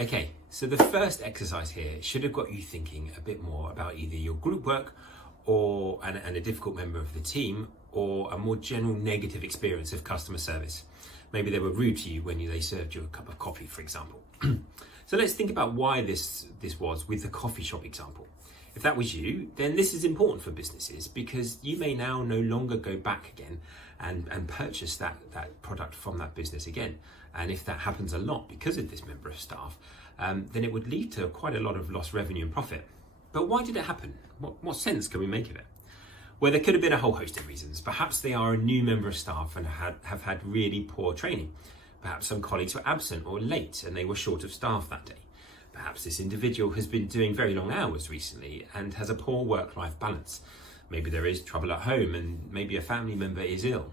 Okay, so the first exercise here should have got you thinking a bit more about either your group work and a difficult member of the team, or a more general negative experience of customer service. Maybe they were rude to you when they served you a cup of coffee, for example. So let's think about why this was with the coffee shop example. If that was you, then this is important for businesses, because you may now no longer go back again and purchase that product from that business again. And if that happens a lot because of this member of staff, then it would lead to quite a lot of lost revenue and profit. But why did it happen? What sense can we make of it? Well, there could have been a whole host of reasons. Perhaps they are a new member of staff and have had really poor training. Perhaps some colleagues were absent or late and they were short of staff that day. Perhaps this individual has been doing very long hours recently and has a poor work-life balance. Maybe there is trouble at home and maybe a family member is ill.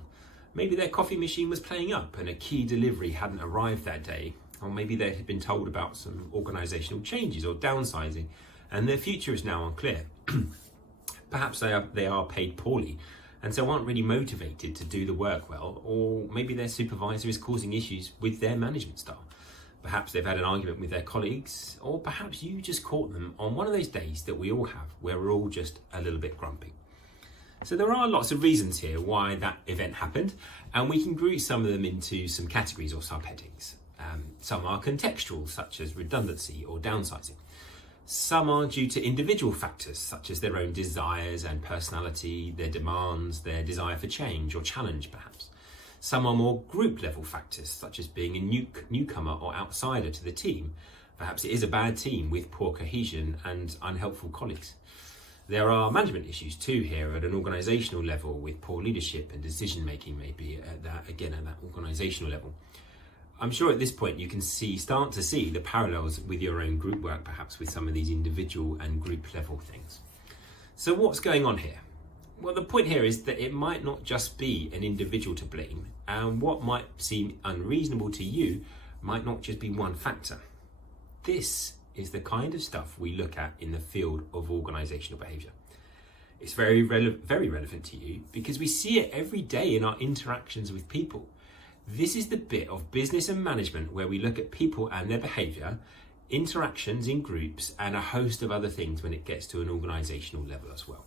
Maybe their coffee machine was playing up and a key delivery hadn't arrived that day. Or maybe they had been told about some organisational changes or downsizing and their future is now unclear. Perhaps they are paid poorly and so aren't really motivated to do the work well, or maybe their supervisor is causing issues with their management style. Perhaps they've had an argument with their colleagues, or perhaps you just caught them on one of those days that we all have where we're all just a little bit grumpy. So there are lots of reasons here why that event happened, and we can group some of them into some categories or subheadings. Some are contextual, such as redundancy or downsizing. Some are due to individual factors, such as their own desires and personality, their demands, their desire for change or challenge, perhaps. Some are more group level factors, such as being a newcomer or outsider to the team. Perhaps it is a bad team with poor cohesion and unhelpful colleagues. There are management issues too here at an organisational level, with poor leadership and decision making, maybe at that organisational level. I'm sure at this point you can start to see the parallels with your own group work, perhaps with some of these individual and group level things. So what's going on here? Well, the point here is that it might not just be an individual to blame, and what might seem unreasonable to you might not just be one factor. This is the kind of stuff we look at in the field of organisational behaviour. It's very relevant to you because we see it every day in our interactions with people. This is the bit of business and management where we look at people and their behaviour, interactions in groups, and a host of other things when it gets to an organisational level as well.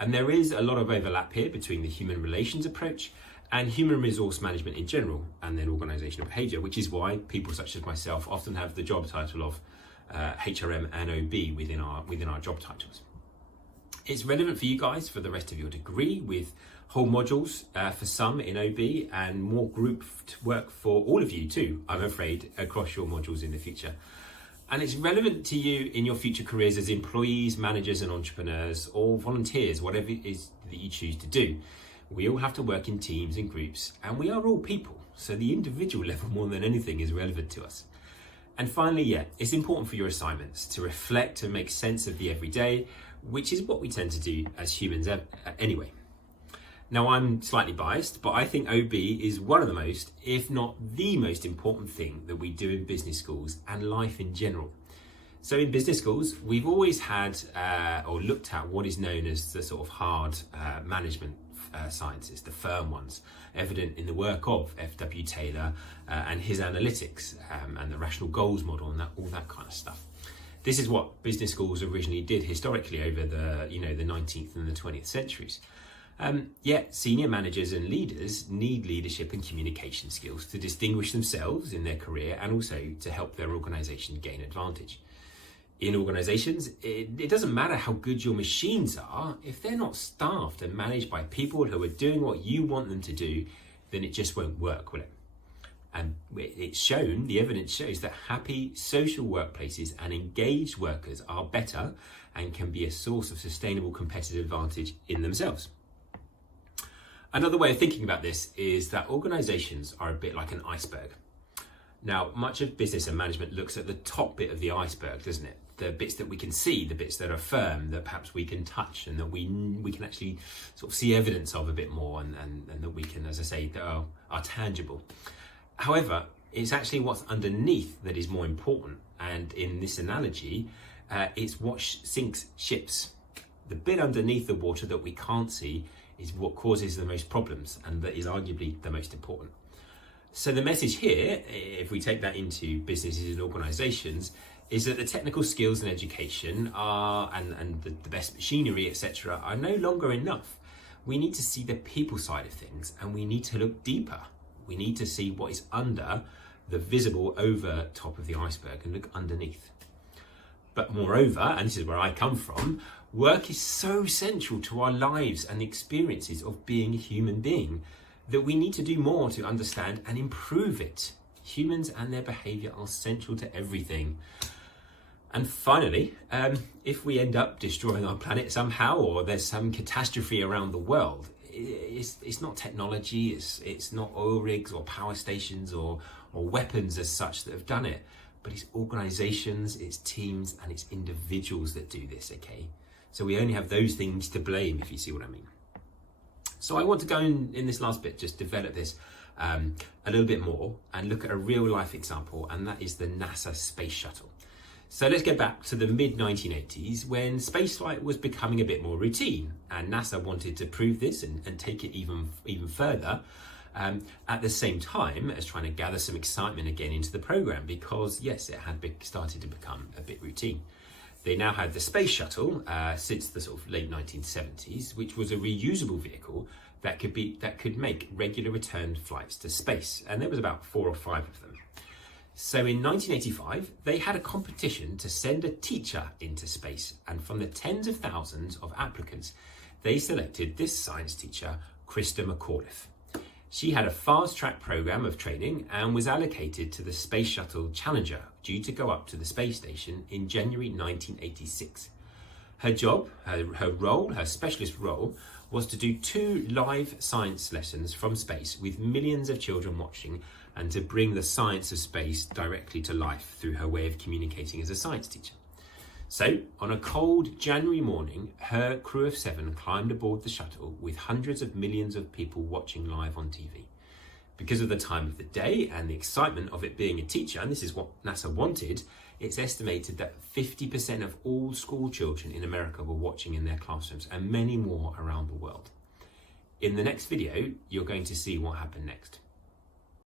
And there is a lot of overlap here between the human relations approach and human resource management in general, and then organisational behaviour, which is why people such as myself often have the job title of HRM and OB within our job titles. It's relevant for you guys for the rest of your degree, with whole modules for some in OB and more group work for all of you too, I'm afraid, across your modules in the future. And it's relevant to you in your future careers as employees, managers and entrepreneurs, or volunteers, whatever it is that you choose to do. We all have to work in teams and groups, and we are all people, so the individual level more than anything is relevant to us. And finally, it's important for your assignments to reflect and make sense of the everyday, which is what we tend to do as humans anyway. Now, I'm slightly biased, but I think OB is one of the most, if not the most important thing that we do in business schools and life in general. So in business schools, we've always had or looked at what is known as the sort of hard management sciences, the firm ones, evident in the work of F.W. Taylor and his analytics and the rational goals model and all that kind of stuff. This is what business schools originally did historically over the 19th and the 20th centuries. Yet senior managers and leaders need leadership and communication skills to distinguish themselves in their career and also to help their organisation gain advantage. In organisations, it doesn't matter how good your machines are, if they're not staffed and managed by people who are doing what you want them to do, then it just won't work, will it? And the evidence shows that happy social workplaces and engaged workers are better and can be a source of sustainable competitive advantage in themselves. Another way of thinking about this is that organisations are a bit like an iceberg. Now, much of business and management looks at the top bit of the iceberg, doesn't it? The bits that we can see, the bits that are firm, that perhaps we can touch and that we can actually sort of see evidence of a bit more and that we can, as I say, that are tangible. However, it's actually what's underneath that is more important. And in this analogy, it's what sinks ships. The bit underneath the water that we can't see is what causes the most problems and that is arguably the most important. So the message here, if we take that into businesses and organisations, is that the technical skills and education are, and the best machinery, etc., are no longer enough. We need to see the people side of things, and we need to look deeper. We need to see what is under the visible over top of the iceberg and look underneath. But moreover, and this is where I come from, work is so central to our lives and the experiences of being a human being that we need to do more to understand and improve it. Humans and their behaviour are central to everything. And finally, if we end up destroying our planet somehow, or there's some catastrophe around the world, it's not technology, it's not oil rigs or power stations or weapons as such that have done it, but it's organisations, it's teams, and it's individuals that do this, okay? So we only have those things to blame, if you see what I mean. So I want to go in this last bit, just develop this a little bit more and look at a real life example, and that is the NASA Space Shuttle. So let's get back to the mid-1980s when spaceflight was becoming a bit more routine, and NASA wanted to prove this and take it even further, at the same time as trying to gather some excitement again into the program, because yes, it had started to become a bit routine. They now had the Space Shuttle since the sort of late 1970s, which was a reusable vehicle that could make regular return flights to space, and there was about 4 or 5 of them. So in 1985, they had a competition to send a teacher into space, and from the tens of thousands of applicants, they selected this science teacher, Krista McAuliffe. She had a fast-track program of training and was allocated to the Space Shuttle Challenger, due to go up to the space station in January 1986. Her job, her specialist role, was to do 2 live science lessons from space with millions of children watching, and to bring the science of space directly to life through her way of communicating as a science teacher. So, on a cold January morning, her crew of 7 climbed aboard the shuttle with hundreds of millions of people watching live on TV. Because of the time of the day and the excitement of it being a teacher, and this is what NASA wanted, it's estimated that 50% of all school children in America were watching in their classrooms, and many more around the world. In the next video, you're going to see what happened next.